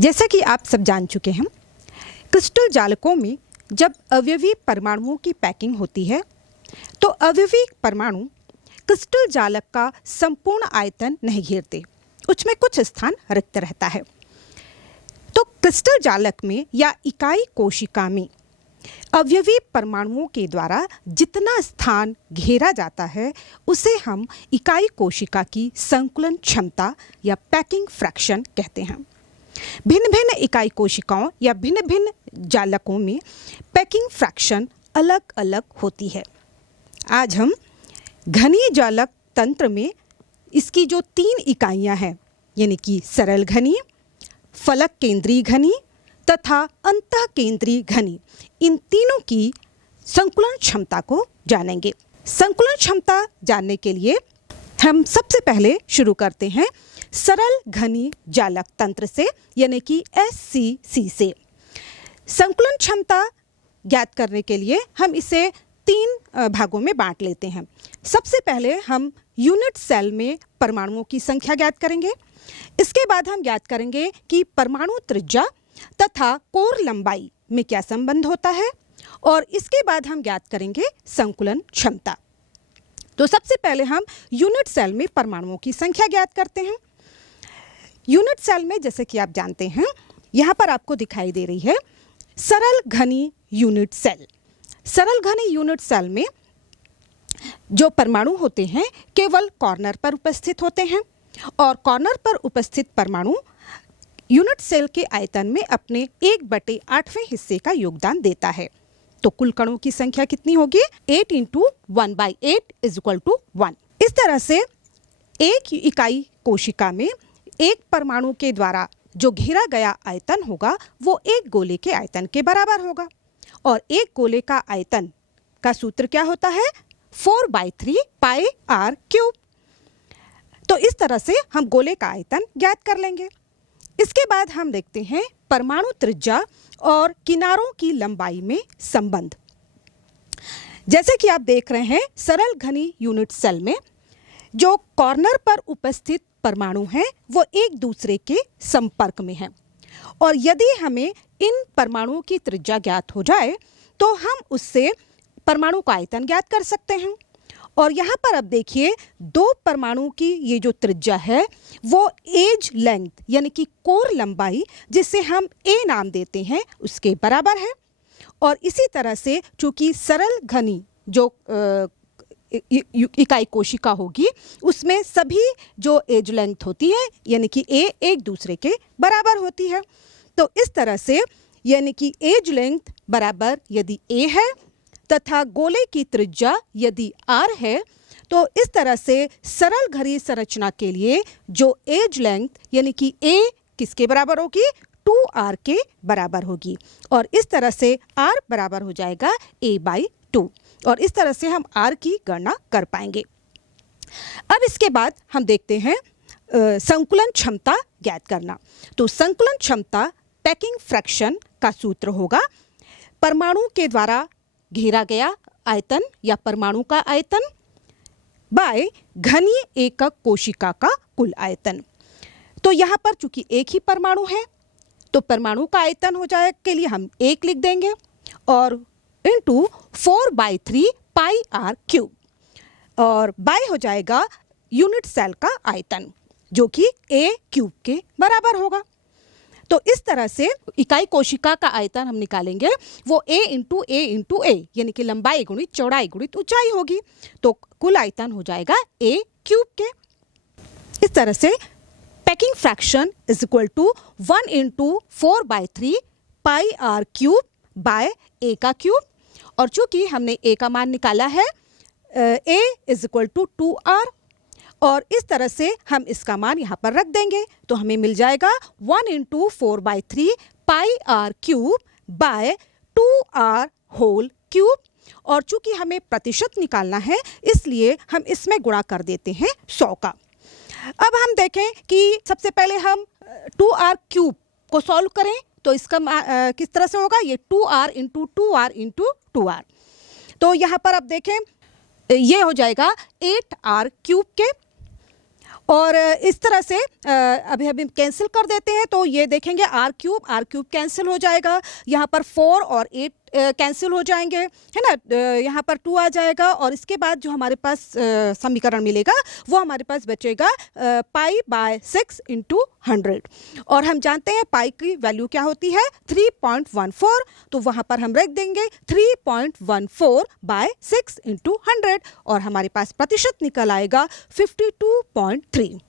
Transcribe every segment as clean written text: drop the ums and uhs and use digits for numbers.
जैसा कि आप सब जान चुके हैं, क्रिस्टल जालकों में जब अवयवी परमाणुओं की पैकिंग होती है तो अवयवी परमाणु क्रिस्टल जालक का संपूर्ण आयतन नहीं घेरते, उसमें कुछ स्थान रिक्त रहता है। तो क्रिस्टल जालक में या इकाई कोशिका में अवयवी परमाणुओं के द्वारा जितना स्थान घेरा जाता है उसे हम इकाई कोशिका की संकुलन क्षमता या पैकिंग फ्रैक्शन कहते हैं। भिन्न भिन्न इकाई कोशिकाओं या भिन्न भिन्न जालकों में पैकिंग फ्रैक्शन अलग अलग होती है। आज हम घनीय जालक तंत्र में इसकी जो 3 इकाइयां हैं, यानी कि सरल घनीय, फलक केंद्रीय घनीय तथा अंतः केंद्रीय घनीय, इन तीनों की संकुलन क्षमता को जानेंगे। संकुलन क्षमता जानने के लिए हम सबसे पहले शुरू करते हैं सरल घनीय जालक तंत्र से, यानी कि SCC से। संकुलन क्षमता ज्ञात करने के लिए हम इसे 3 भागों में बांट लेते हैं। सबसे पहले हम यूनिट सेल में परमाणुओं की संख्या ज्ञात करेंगे। इसके बाद हम ज्ञात करेंगे कि परमाणु त्रिज्या तथा कोर लंबाई में क्या संबंध होता है, और इसके बाद हम ज्ञात करेंगे संकुलन क्षमता। तो सबसे पहले हम यूनिट सेल में परमाणुओं की संख्या ज्ञात करते हैं। यूनिट सेल में जैसे कि आप जानते हैं, यहाँ पर आपको दिखाई दे रही है सरल घनीय यूनिट सेल। सरल घनीय यूनिट सेल में जो परमाणु होते हैं केवल कॉर्नर पर उपस्थित होते हैं, और कॉर्नर पर उपस्थित परमाणु यूनिट सेल के आयतन में अपने 1/8वें हिस्से का योगदान देता है। तो कुल कणों की संख्या कितनी होगी? 8 × 1/8 = 1। इस तरह से एक इकाई कोशिका में एक परमाणु के द्वारा जो घेरा गया आयतन होगा वो एक गोले के आयतन के बराबर होगा, और एक गोले का आयतन का सूत्र क्या होता है? 4/3 πr³। तो इस तरह से हम गोले का आयतन ज्ञात कर लेंगे। इसके बाद हम देखते हैं परमाणु त्रिज्या और किनारों की लंबाई में संबंध। जैसे कि आप देख रहे हैं, सरल घनीय यूनिट सेल में जो कॉर्नर पर उपस्थित परमाणु हैं वो एक दूसरे के संपर्क में हैं, और यदि हमें इन परमाणुओं की त्रिज्या ज्ञात हो जाए तो हम उससे परमाणु का आयतन ज्ञात कर सकते हैं। और यहाँ पर अब देखिए, 2 परमाणु की ये जो त्रिज्या है वो एज लेंथ यानी कि कोर लंबाई, जिसे हम A नाम देते हैं, उसके बराबर है। और इसी तरह से चूंकि सरल घनी जो इकाई कोशिका होगी उसमें सभी जो एज लेंथ होती है यानी कि A एक दूसरे के बराबर होती है। तो इस तरह से यानी कि एज लेंथ बराबर यदि A है तथा गोले की त्रिज्या यदि R है, तो इस तरह से सरल घनीय संरचना के लिए जो एज लेंथ यानी कि A किसके बराबर होगी? 2R के बराबर होगी, और इस तरह से R बराबर हो जाएगा A/2, और इस तरह से हम R की गणना कर पाएंगे। अब इसके बाद हम देखते हैं संकुलन क्षमता ज्ञात करना। तो संकुलन क्षमता पैकिंग फ्रैक्शन का सूत्र होगा परमाणु के द्वारा घेरा गया आयतन या परमाणु का आयतन बाय घनीय एकक कोशिका का कुल आयतन। तो यहाँ पर चूंकि एक ही परमाणु है तो परमाणु का आयतन हो जाए के लिए हम 1 लिख देंगे, और इंटू 4/3 πr³, और बाय हो जाएगा यूनिट सेल का आयतन जो कि A³ के बराबर होगा। तो इस तरह से इकाई कोशिका का आयतन हम निकालेंगे, वो A × A × A यानी कि लंबाई गुणित चौड़ाई गुणित ऊंचाई होगी, तो कुल आयतन हो जाएगा A³ के। इस तरह से packing fraction = 1 × 4/3 πr³ bye A³, और चूंकि हमने A का मान निकाला है A = 2R, और इस तरह से हम इसका मान यहाँ पर रख देंगे, तो हमें मिल जाएगा 1 × 4/3 πr³ बाय 2R³, और चूंकि हमें प्रतिशत निकालना है इसलिए हम इसमें गुणा कर देते हैं 100 का। अब हम देखें कि सबसे पहले हम 2R³ को सॉल्व करें तो इसका किस तरह से होगा? ये 2R × 2R × 2R। तो यहाँ पर अब देखें ये हो जाएगा 8R³ के, और इस तरह से अभी हम कैंसिल कर देते हैं तो ये देखेंगे आर क्यूब कैंसिल हो जाएगा, यहाँ पर 4 और 8 कैंसिल हो जाएंगे, है ना। यहाँ पर 2 आ जाएगा और इसके बाद जो हमारे पास समीकरण मिलेगा वो हमारे पास बचेगा π/6 × 100। और हम जानते हैं पाई की वैल्यू क्या होती है 3.14, तो वहाँ पर हम रख देंगे 3.14/6 × 100 और हमारे पास प्रतिशत निकल आएगा 52.3।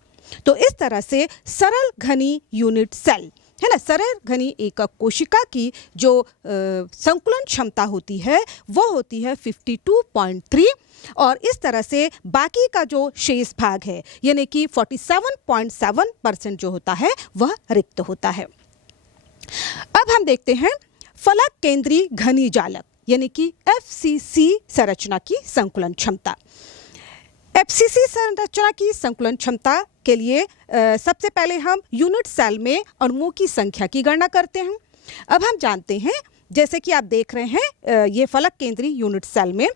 तो इस तरह से सरल घनी यूनिट सेल, है ना, सरल घनी एकक कोशिका की जो संकुलन क्षमता होती है वो होती है 52.3 और इस तरह से बाकी का जो शेष भाग है यानी कि 47.7% जो होता है वह रिक्त होता है। अब हम देखते हैं फलक केंद्री घनी जालक यानी कि FCC संरचना की संकुलन क्षमता। FCC संरचना की संकुलन क्षमता के लिए सबसे पहले हम यूनिट सेल में अणुओं की संख्या की गणना करते हैं। अब हम जानते हैं जैसे कि आप देख रहे हैं ये फलक केंद्री यूनिट सेल में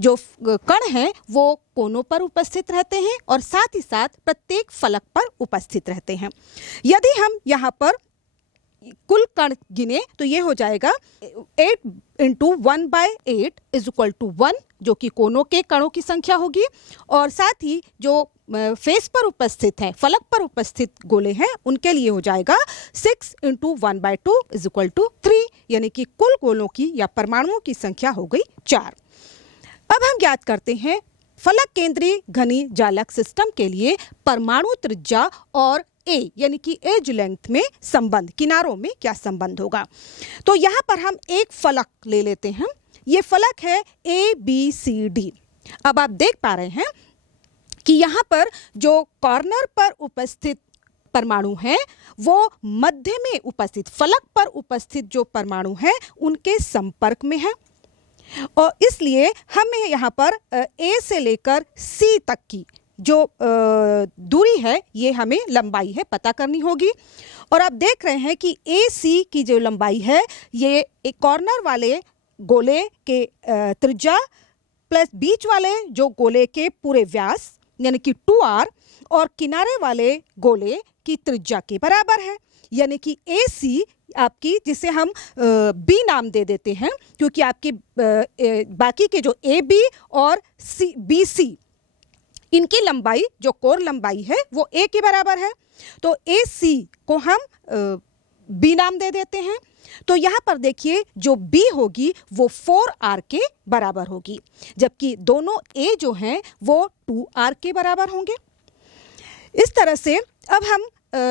जो कण हैं वो कोनों पर उपस्थित रहते हैं और साथ ही साथ प्रत्येक फलक पर उपस्थित रहते हैं। यदि हम यहाँ पर कुल कण गिने तो ये हो जाएगा 8 × 1/8 = 1 जो कि कोनों के कणों की संख्या होगी और साथ ही जो फेस पर उपस्थित है फलक पर उपस्थित गोले हैं उनके लिए हो जाएगा 6 × 1/2 = 3 यानी कि कुल गोलों की या परमाणुओं की संख्या हो गई 4। अब हम ज्ञात करते हैं फलक केंद्री घनी जालक सिस्टम के लिए परमाणु त्रिज्या और ए यानी कि एज लेंथ में संबंध, किनारों में क्या संबंध होगा। तो यहाँ पर हम एक फलक ले लेते हैं, ये फलक है ABCD। अब आप देख पा रहे हैं कि यहाँ पर जो कॉर्नर पर उपस्थित परमाणु हैं वो मध्य में उपस्थित फलक पर उपस्थित जो परमाणु हैं उनके संपर्क में है और इसलिए हमें यहाँ पर A से लेकर C तक की जो दूरी है ये हमें लंबाई है पता करनी होगी। और आप देख रहे हैं कि AC की जो लंबाई है ये एक कॉर्नर वाले गोले के त्रिज्या प्लस बीच वाले जो गोले के पूरे व्यास यानी कि 2r और किनारे वाले गोले की त्रिज्या के बराबर है यानी कि AC आपकी जिसे हम B नाम दे देते हैं क्योंकि आपकी बाकी के जो AB और BC इनकी लंबाई जो कोर लंबाई है वो A के बराबर है तो AC को हम B नाम दे देते हैं। तो यहाँ पर देखिए जो B होगी वो 4r के बराबर होगी जबकि दोनों A जो हैं वो 2r के बराबर होंगे। इस तरह से अब हम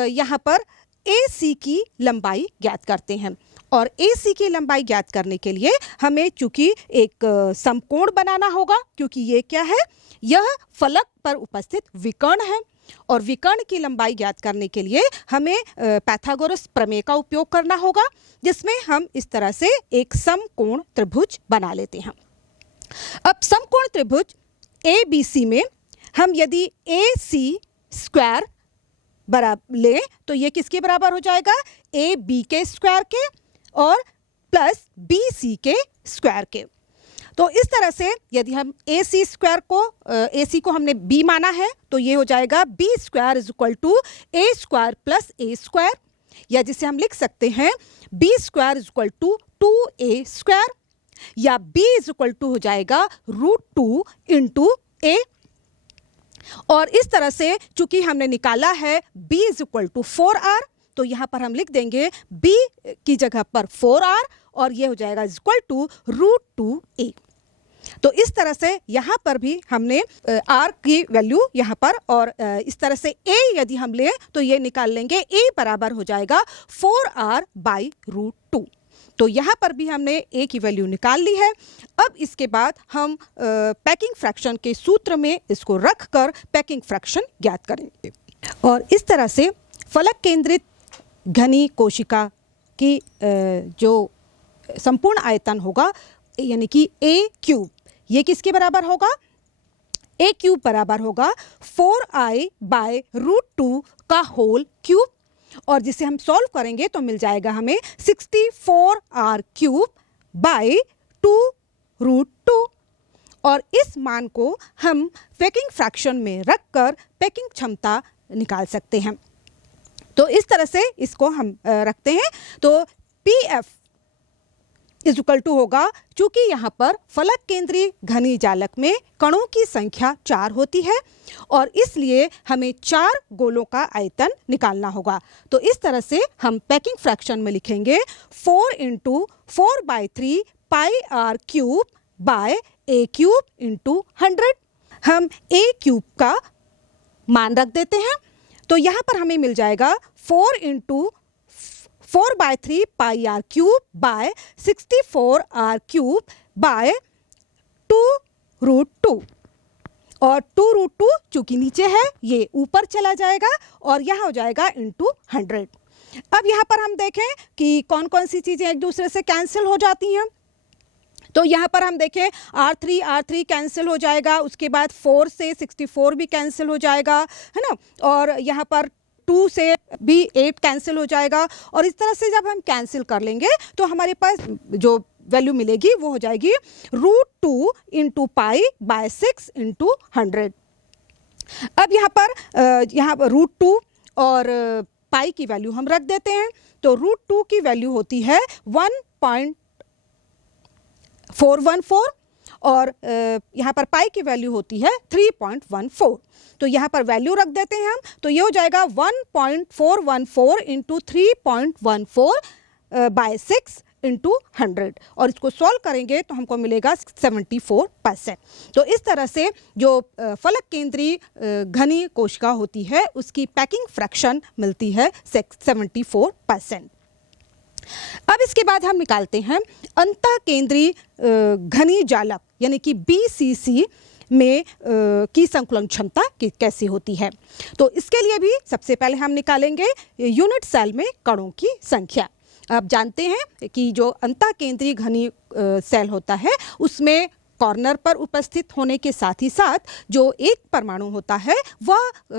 यहाँ पर AC की लंबाई ज्ञात करते हैं और AC की लंबाई ज्ञात करने के लिए हमें चूंकि एक समकोण बनाना होगा क्योंकि ये क्या है यह फलक पर उपस्थित विकर्ण है और विकर्ण की लंबाई ज्ञात करने के लिए हमें पाइथागोरस प्रमेय का उपयोग करना होगा जिसमें हम इस तरह से एक समकोण त्रिभुज बना लेते हैं। अब समकोण त्रिभुज ABC में हम यदि AC² बराबर लें तो ये किसके बराबर हो जाएगा AB के स्क्वायर के और प्लस BC के स्क्वायर के। तो इस तरह से यदि हम AC² को AC को हमने B माना है तो ये हो जाएगा B² = A² + A² या जिसे हम लिख सकते हैं B² = 2A² या B = हो जाएगा √2 × A। और इस तरह से चूंकि हमने निकाला है B = 4r तो यहाँ पर हम लिख देंगे B की जगह पर 4r और ये हो जाएगा √2A। तो इस तरह से यहाँ पर भी हमने r की वैल्यू यहाँ पर और इस तरह से A यदि हम लें तो ये निकाल लेंगे A बराबर हो जाएगा 4r/√2। तो यहाँ पर भी हमने A की वैल्यू निकाल ली है। अब इसके बाद हम पैकिंग फ्रैक्शन के सूत्र में इसको रखकर पैकिंग फ्रैक्शन ज्ञात करेंगे और इस तरह से फलक केंद्रित घनी कोशिका की जो संपूर्ण आयतन होगा यानी कि A³ ये किसके बराबर होगा A³ बराबर होगा 4i/√2 का होल क्यूब और जिसे हम सॉल्व करेंगे तो मिल जाएगा हमें 64r³/2√2 और इस मान को हम पैकिंग फ्रैक्शन में रखकर पैकिंग क्षमता निकाल सकते हैं। तो इस तरह से इसको हम रखते हैं। तो PF इज इक्वल टू होगा, चूंकि यहाँ पर फलक केंद्रीय घनी जालक में कणों की संख्या 4 होती है और इसलिए हमें 4 गोलों का आयतन निकालना होगा। तो इस तरह से हम पैकिंग फ्रैक्शन में लिखेंगे 4 × 4/3 पाई r cube bye a cube into 100। हम a क्यूब का मान रख देते हैं। तो यहाँ पर हमें मिल जाएगा 4 × 4/3 पाई r cube bye 64 r cube bye 2√2 और 2√2 चूंकि नीचे है ये ऊपर चला जाएगा और यहाँ हो जाएगा इंटू 100। अब यहाँ पर हम देखें कि कौन कौन सी चीज़ें एक दूसरे से कैंसिल हो जाती हैं। तो यहाँ पर हम देखें R3 कैंसिल हो जाएगा, उसके बाद 4 से 64 भी कैंसिल हो जाएगा, है ना, और यहाँ पर 2 से भी 8 कैंसिल हो जाएगा। और इस तरह से जब हम कैंसिल कर लेंगे तो हमारे पास जो वैल्यू मिलेगी वो हो जाएगी √2 × पाई बाय 6 × 100। अब यहाँ पर √2 और पाई की वैल्यू हम रख देते हैं। तो √2 की वैल्यू होती है 1.414 और यहाँ पर पाई की वैल्यू होती है 3.14। तो यहाँ पर वैल्यू रख देते हैं हम। तो ये हो जाएगा 1.414 × 3.14 बाय 6 × 100 और इसको सॉल्व करेंगे तो हमको मिलेगा 74%। तो इस तरह से जो फलक केंद्रीय घनी कोशिका होती है उसकी पैकिंग फ्रैक्शन मिलती है 74%। अब इसके बाद हम निकालते हैं अंतः केंद्रीय घनी जालक यानी कि BCC में की संकुलन क्षमता कैसी होती है। तो इसके लिए भी सबसे पहले हम निकालेंगे यूनिट सेल में कणों की संख्या। आप जानते हैं कि जो अंतः केंद्रीय घनी सेल होता है उसमें कॉर्नर पर उपस्थित होने के साथ ही साथ जो एक परमाणु होता है वह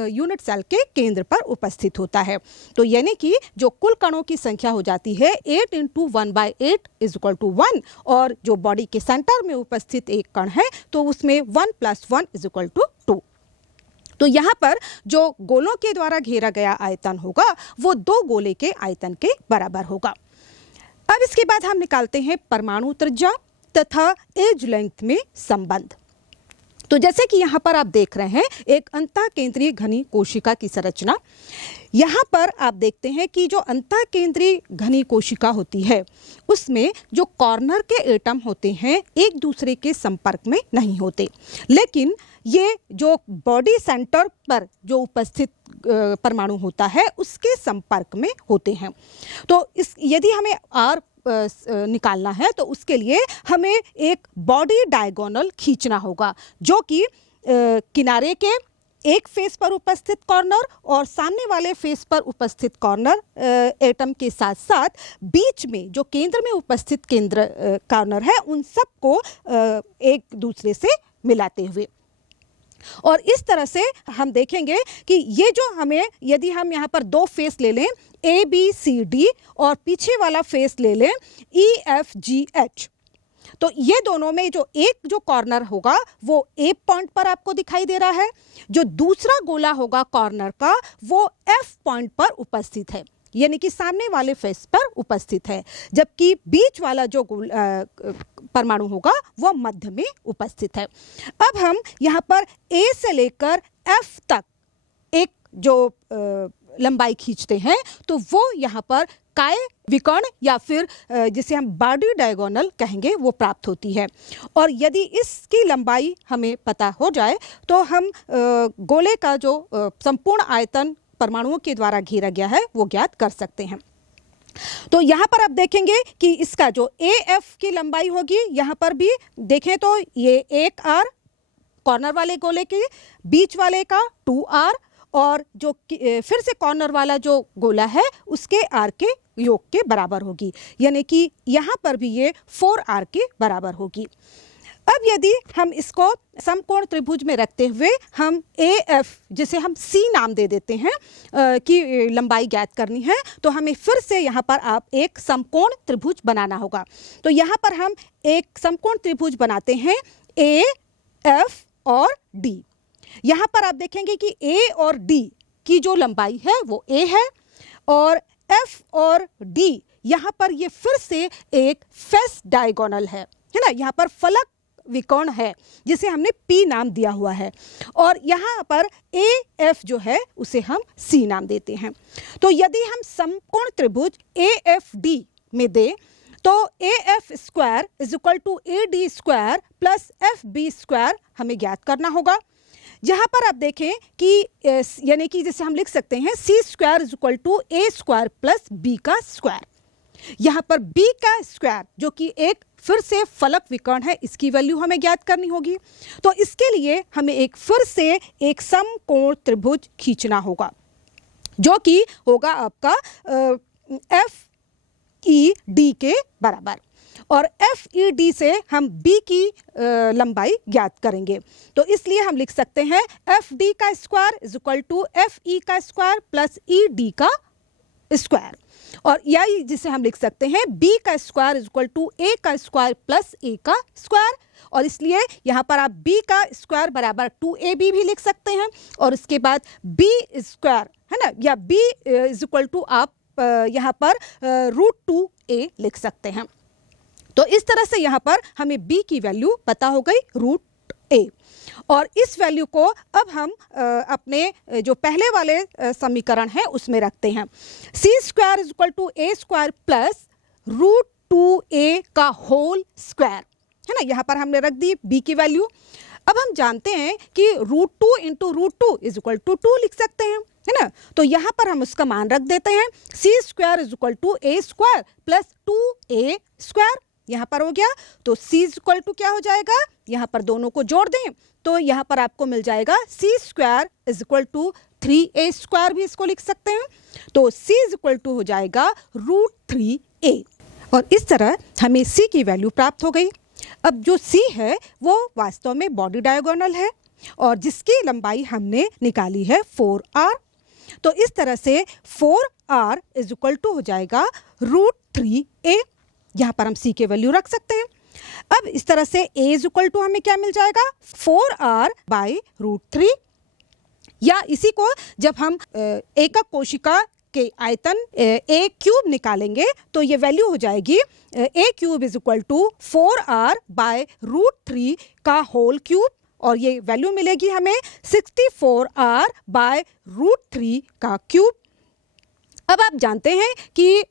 यूनिट सेल के केंद्र पर उपस्थित होता है। तो यानी कि जो कुल कणों की संख्या हो जाती है 8 × 1/8 इज इक्वल टू 1 और जो बॉडी के सेंटर में उपस्थित एक कण है तो उसमें 1 + 1 इज इक्वल टू 2। तो यहाँ पर जो गोलों के द्वारा घेरा गया आयतन होगा वो 2 गोले के आयतन के बराबर होगा। अब इसके बाद हम निकालते हैं परमाणु त्रिज्या तथा एज लेंथ में संबंध। तो जैसे कि यहाँ पर आप देख रहे हैं एक अंतः केंद्रीय घनी कोशिका की संरचना। यहाँ पर आप देखते हैं कि जो अंतः केंद्रीय घनी कोशिका होती है उसमें जो कॉर्नर के एटम होते हैं एक दूसरे के संपर्क में नहीं होते, लेकिन ये जो बॉडी सेंटर पर जो उपस्थित परमाणु होता है उसके संपर्क में होते हैं। तो यदि हमें R निकालना है तो उसके लिए हमें एक बॉडी डायगोनल खींचना होगा जो कि किनारे के एक फेस पर उपस्थित कॉर्नर और सामने वाले फेस पर उपस्थित कॉर्नर एटम के साथ साथ बीच में जो केंद्र में उपस्थित केंद्र कॉर्नर है उन सबको एक दूसरे से मिलाते हुए। और इस तरह से हम देखेंगे कि ये जो हमें यदि हम यहाँ पर 2 फेस ले लें ABCD और पीछे वाला फेस ले लें EFGH, तो ये दोनों में जो कॉर्नर होगा वो A पॉइंट पर आपको दिखाई दे रहा है, जो दूसरा गोला होगा कॉर्नर का वो F पॉइंट पर उपस्थित है यानी कि सामने वाले फेस पर उपस्थित है, जबकि बीच वाला जो परमाणु होगा वह मध्य में उपस्थित है। अब हम यहाँ पर A से लेकर F तक एक जो लंबाई खींचते हैं तो वो यहाँ पर काय विकर्ण या फिर जिसे हम बॉडी डायगोनल कहेंगे वो प्राप्त होती है। और यदि इसकी लंबाई हमें पता हो जाए तो हम गोले का जो संपूर्ण आयतन परमाणुओं के द्वारा घेरा गया है वो ज्ञात कर सकते हैं। तो यहाँ पर आप देखेंगे कि इसका जो AF की लंबाई होगी, यहाँ पर भी देखें तो ये 1R कॉर्नर वाले गोले के, बीच वाले का 2R और जो फिर से कॉर्नर वाला जो गोला है उसके R के योग के बराबर होगी, यानी कि यहाँ पर भी ये 4R के बराबर होगी। अब यदि हम इसको समकोण त्रिभुज में रखते हुए हम AF जिसे हम C नाम दे देते हैं की लंबाई ज्ञात करनी है तो हमें फिर से यहाँ पर आप एक समकोण त्रिभुज बनाना होगा। तो यहाँ पर हम एक समकोण त्रिभुज बनाते हैं A, F और D। यहाँ पर आप देखेंगे कि A और D की जो लंबाई है वो a है, और F और D यहाँ पर ये फिर से एक फेस डायगोनल है ना, यहाँ पर फलक विकर्ण है जिसे हमने P नाम दिया हुआ है, और यहाँ पर AF जो है उसे हम C नाम देते हैं। तो यदि हम समकोण त्रिभुज AFD में दें तो AF square is equal to AD square plus FB square हमें ज्ञात करना होगा। जहाँ पर आप देखें कि यानी कि जैसे हम लिख सकते हैं C square is equal to A square plus B का स्क्वायर। यहाँ पर B का स्क्वायर जो कि एक फिर से फलक विकर्ण है, इसकी वैल्यू हमें ज्ञात करनी होगी। तो इसके लिए हमें एक फिर से एक समकोण त्रिभुज खींचना होगा जो कि होगा आपका FED के बराबर, और FED से हम B की लंबाई ज्ञात करेंगे। तो इसलिए हम लिख सकते हैं FD का square is equal to FE का स्क्वायर प्लस ED का स्क्वायर, और या जिसे हम लिख सकते हैं B का square is equal to A का स्क्वायर प्लस A का स्क्वायर, और इसलिए यहाँ पर आप B का स्क्वायर बराबर 2AB भी लिख सकते हैं, और उसके बाद B स्क्वायर है ना, या B इज इक्वल टू आप यहाँ पर √2A लिख सकते हैं। तो इस तरह से यहाँ पर हमें B की वैल्यू पता हो गई √A, और इस वैल्यू को अब हम अपने जो पहले वाले समीकरण है उसमें रखते हैं। C square is equal to A square plus √2A का होल स्क्वायर है ना, यहाँ पर हमने रख दी B की वैल्यू। अब हम जानते हैं कि √2 इंटू √2 इज इक्वल टू 2 लिख सकते हैं, है ना। तो यहाँ पर हम उसका मान रख देते हैं C square is equal to A square plus 2A square, यहाँ पर हो गया। तो C इज इक्वल टू क्या हो जाएगा, यहाँ पर दोनों को जोड़ दें तो यहाँ पर आपको मिल जाएगा C square is equal to 3A square, भी इसको लिख सकते हैं। तो C इज इक्वल टू हो जाएगा √3A, और इस तरह हमें C की वैल्यू प्राप्त हो गई। अब जो C है वो वास्तव में बॉडी डायगोनल है और जिसकी लंबाई हमने निकाली है 4R। तो इस तरह से 4R इज इक्वल टू हो जाएगा √3A, यहाँ पर हम C के वैल्यू रख सकते हैं। अब इस तरह से A इज इक्वल टू हमें क्या मिल जाएगा 4R बाई √3, या इसी को जब हम एकक कोशिका के आयतन A क्यूब निकालेंगे तो ये वैल्यू हो जाएगी A cube is equal to 4R by √3 का होल क्यूब, और ये वैल्यू मिलेगी हमें 64R बाय √3 का क्यूब। अब आप जानते हैं कि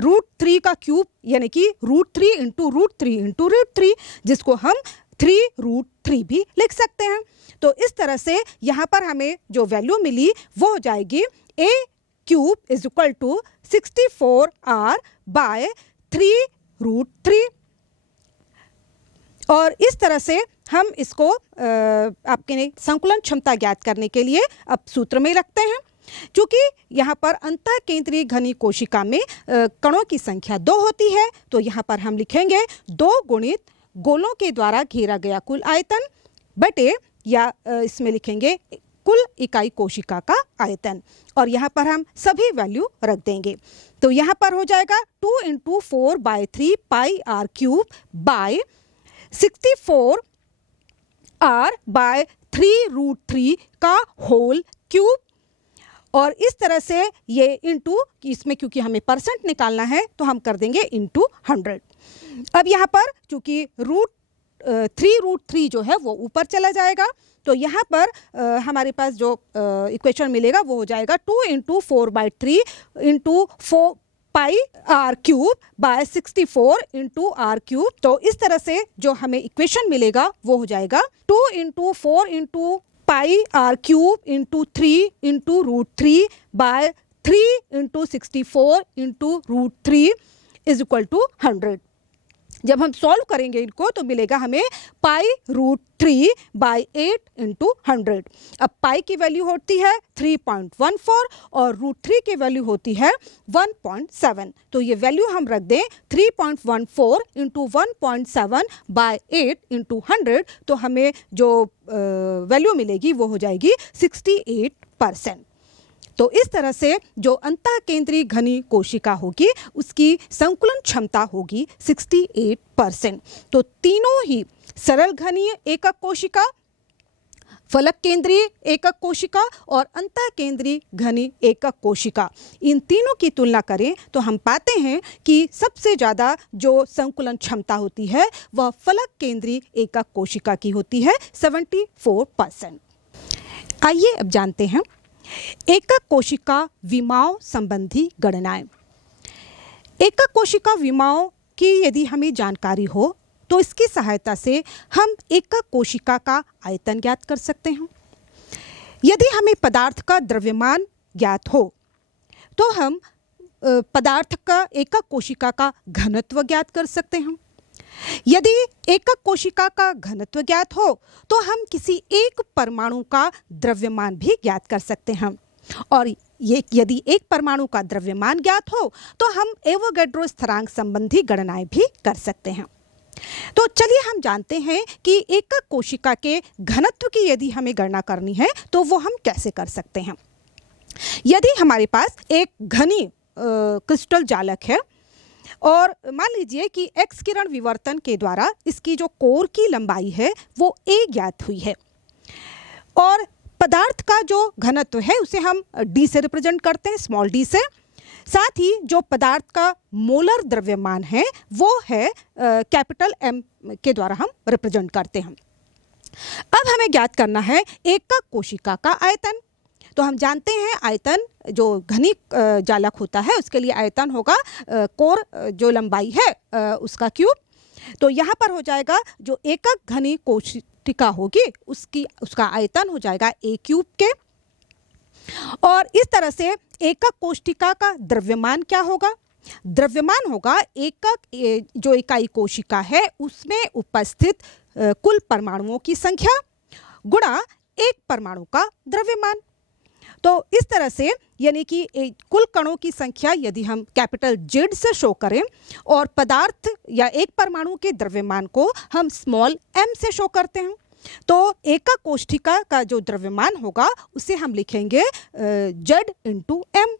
√3 का क्यूब यानी कि √3 इंटू √3 इंटू √3, जिसको हम 3√3 भी लिख सकते हैं। तो इस तरह से यहाँ पर हमें जो वैल्यू मिली वो हो जाएगी A cube is equal to 64R by 3√3, और इस तरह से हम इसको आपके संकुलन क्षमता ज्ञात करने के लिए अब सूत्र में रखते हैं। क्योंकि यहाँ पर अंतः केंद्रीय घनी कोशिका में कणों की संख्या 2 होती है, तो यहाँ पर हम लिखेंगे 2 गुणित गोलों के द्वारा घेरा गया कुल आयतन बटे, या इसमें लिखेंगे कुल इकाई कोशिका का आयतन, और यहाँ पर हम सभी वैल्यू रख देंगे। तो यहाँ पर हो जाएगा 2 into 4 by 3 pi R cube by 64R by 3√3 का होल क्यूब, और इस तरह से ये इंटू, इसमें क्योंकि हमें परसेंट निकालना है तो हम कर देंगे इंटू 100। अब यहाँ पर चूंकि √3 जो है वो ऊपर चला जाएगा, तो यहाँ पर हमारे पास जो इक्वेशन मिलेगा वो हो जाएगा 2 into 4 by 3 into 4 pi R cube bye 64 into R cube. तो इस तरह से जो हमें इक्वेशन मिलेगा वो हो जाएगा 2 into 4 into pi R cube into 3 into √3 by 3 into 64 into √3 is equal to 100। जब हम सॉल्व करेंगे इनको तो मिलेगा हमें पाई √3 बाई 8 इंटू 100। अब पाई की वैल्यू होती है 3.14 और √3 की वैल्यू होती है 1.7। तो ये वैल्यू हम रख दें 3.14 इंटू 1.7 बाय 8 इंटू 100, तो हमें जो वैल्यू मिलेगी वो हो जाएगी 68%। तो इस तरह से जो अंतः केंद्रीय घनी कोशिका होगी उसकी संकुलन क्षमता होगी 68%। तो तीनों ही सरल घनीय एकक कोशिका, फलक केंद्रीय एकक कोशिका और अंतः केंद्रीय घनी एकक कोशिका, इन तीनों की तुलना करें तो हम पाते हैं कि सबसे ज़्यादा जो संकुलन क्षमता होती है वह फलक केंद्रीय एकक कोशिका की होती है, 74%। आइए अब जानते हैं एकक कोशिका विमाओं संबंधी गणनाएं। एकक कोशिका विमाओं की यदि हमें जानकारी हो तो इसकी सहायता से हम एकक कोशिका का आयतन ज्ञात कर सकते हैं। यदि हमें पदार्थ का द्रव्यमान ज्ञात हो तो हम पदार्थ का एकक कोशिका का घनत्व ज्ञात कर सकते हैं। यदि एकक कोशिका का घनत्व ज्ञात हो तो हम किसी एक परमाणु का द्रव्यमान भी ज्ञात कर सकते हैं, और ये यदि एक परमाणु का द्रव्यमान ज्ञात हो तो हम एवोगैड्रो स्थिरांक संबंधी गणनाएं भी कर सकते हैं। तो चलिए हम जानते हैं कि एकक कोशिका के घनत्व की यदि हमें गणना करनी है तो वो हम कैसे कर सकते हैं। यदि हमारे पास एक घनी क्रिस्टल जालक है और मान लीजिए कि एक्स किरण विवर्तन के द्वारा इसकी जो कोर की लंबाई है वो a ज्ञात हुई है, और पदार्थ का जो घनत्व है उसे हम d से रिप्रेजेंट करते हैं, स्मॉल d से। साथ ही जो पदार्थ का मोलर द्रव्यमान है वो है कैपिटल M के द्वारा हम रिप्रेजेंट करते हैं। अब हमें ज्ञात करना है एकक कोशिका का आयतन। तो हम जानते हैं आयतन जो घनी जालक होता है उसके लिए आयतन होगा कोर जो लंबाई है उसका क्यूब। तो यहाँ पर हो जाएगा जो एकक घनी कोशिका होगी उसका आयतन हो जाएगा a क्यूब के, और इस तरह से एकक कोशिका का द्रव्यमान क्या होगा? द्रव्यमान होगा एकक जो इकाई कोशिका है उसमें उपस्थित कुल परमाणुओं की संख्या गुणा एक परमाणु का द्रव्यमान। तो इस तरह से यानी कि कुल कणों की संख्या यदि हम कैपिटल Z से शो करें और पदार्थ या एक परमाणु के द्रव्यमान को हम स्मॉल m से शो करते हैं, तो एकक कोशिका का जो द्रव्यमान होगा उसे हम लिखेंगे Z इंटू m।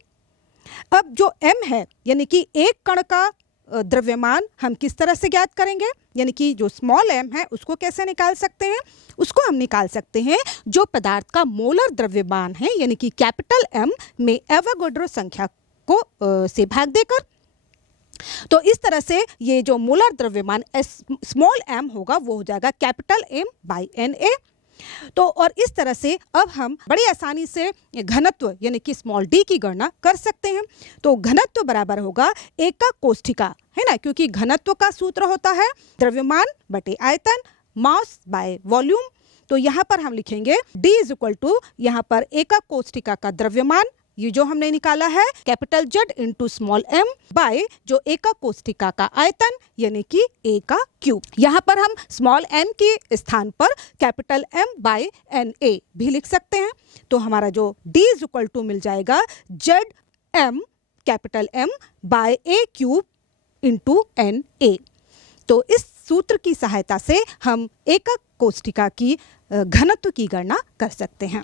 अब जो m है यानी कि एक कण का द्रव्यमान हम किस तरह से ज्ञात करेंगे, यानी कि जो स्मॉल m है उसको कैसे निकाल सकते हैं? उसको हम निकाल सकते हैं जो पदार्थ का मोलर द्रव्यमान है यानी कि कैपिटल M में एवोगैड्रो संख्या को से भाग देकर। तो इस तरह से ये जो मोलर द्रव्यमान स्मॉल m होगा वो हो जाएगा कैपिटल M बाई Na। तो और इस तरह से अब हम बड़ी आसानी से घनत्व यानी कि स्मॉल d की गणना कर सकते हैं। तो घनत्व बराबर होगा एकक कोशिका, है ना, क्योंकि घनत्व का सूत्र होता है द्रव्यमान बटे आयतन, मास बाय वॉल्यूम। तो यहाँ पर हम लिखेंगे d इज इक्वल टू यहाँ पर एकक कोशिका का द्रव्यमान, ये जो हमने निकाला है capital Z into small m by जो एकक कोशिका का आयतन यानी कि a का क्यूब। यहाँ पर हम स्मॉल m के स्थान पर कैपिटल M बाय Na भी लिख सकते हैं। तो हमारा जो d इज इक्वल टू मिल जाएगा Z m capital M by a cube into Na। तो इस सूत्र की सहायता से हम एकक कोशिका की घनत्व की गणना कर सकते हैं।